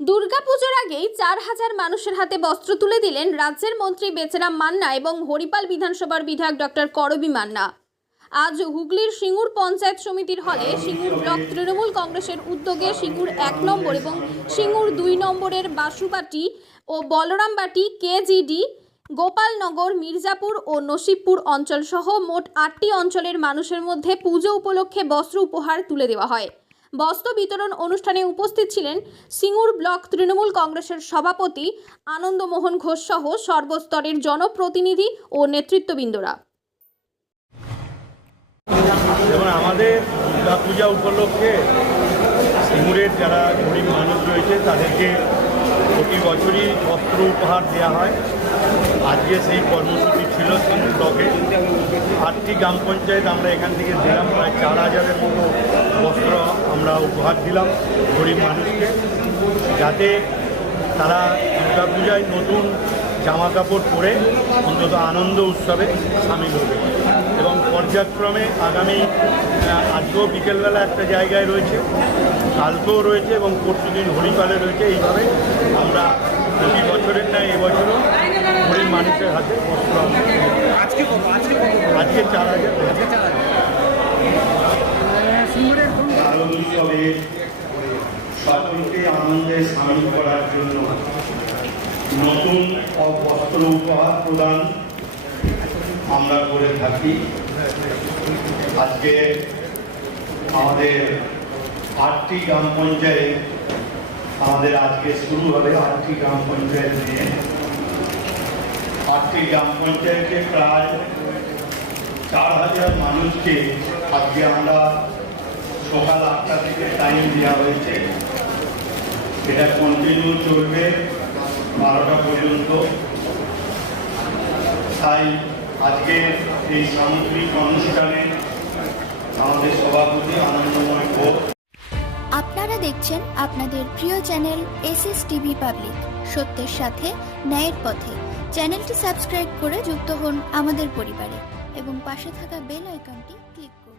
দুর্গাপুজোর আগেই চার হাজার মানুষের হাতে বস্ত্র তুলে দিলেন রাজ্যের মন্ত্রী বেচারাম মান্না এবং হরিপাল বিধানসভার বিধায়ক ডক্টর করবি মান্না। আজ হুগলির সিঙ্গুর পঞ্চায়েত সমিতির হলে সিঙ্গুর ব্লক তৃণমূল কংগ্রেসের উদ্যোগে সিঙ্গুর এক নম্বর এবং সিঙ্গুর দুই নম্বরের বাসুবাটি ও বলরামবাটি, কেজিডি, গোপালনগর, মির্জাপুর ও নসিবপুর অঞ্চলসহ মোট আটটি অঞ্চলের মানুষের মধ্যে পুজো উপলক্ষে বস্ত্র উপহার তুলে দেওয়া হয়। বস্ত্র বিতরণ অনুষ্ঠানে উপস্থিত ছিলেন সিঙ্গুর ব্লক তৃণমূল কংগ্রেসের সভাপতি আনন্দমোহন ঘোষ সহ সর্বস্তরের জনপ্রতিনিধি ও নেতৃত্ববৃন্দরা। আমাদের পূজা উপলক্ষে সিঙ্গুরের যারা গরিব মানুষ রয়েছে, তাদেরকে প্রতি বছরই বস্ত্র উপহার দেওয়া হয়। আজকে সেই কর্মসূচি ছিল সিঙ্গুর ব্লকে। আটটি গ্রাম পঞ্চায়েত আমরা এখান থেকে দিলাম, প্রায় চার হাজারের মতো বস্ত্র আমরা উপহার দিলাম গরিব মানুষকে যাতে তারা দুর্গা পূজায় নতুন জামা কাপড় পরে অন্তত আনন্দ উৎসবে সামিল হবে। এবং পর্যায়ক্রমে আগামী আজকেও বিকেলবেলা একটা জায়গায় রয়েছে কালকেও রয়েছে এবং পরশুদিন হরিপালে রয়েছে। এইভাবে আমরা প্রতি বছরের ন্যায় এবছরও গরিব মানুষের হাতে বস্ত্র। আজকে আজকে চার হাজার আজকে চার হাজার সিঙ্গুরের কোন আলো উৎসবে সকলকে আনন্দে সামিল করার জন্য নতুন বস্ত্র উপহার প্রদান আমরা করে থাকি। আজকে আমাদের আটটি গ্রাম পঞ্চায়েত, আমাদের আজকে শুরু হবে আটটি গ্রাম পঞ্চায়েত নিয়ে। আটটি গ্রাম পঞ্চায়েতে প্রায় চার হাজার মানুষকে আজকে আমরা সকাল আটটা থেকে টাইম দেওয়া হয়েছে। এটা কন্টিনিউ চলবে বারোটা পর্যন্ত। তাই আজকে এই সামগ্রিক অনুষ্ঠানে আমাদের সভাপতি আনন্দময় ভোগ। আপনারা দেখছেন আপনাদের প্রিয় channel S S TV public, সত্যের সাথে, ন্যায়ের পথে। চ্যানেলটি সাবস্ক্রাইব করে যুক্ত হন আমাদের পরিবারে এবং পাশে থাকা বেল আইকনটি ক্লিক করুন।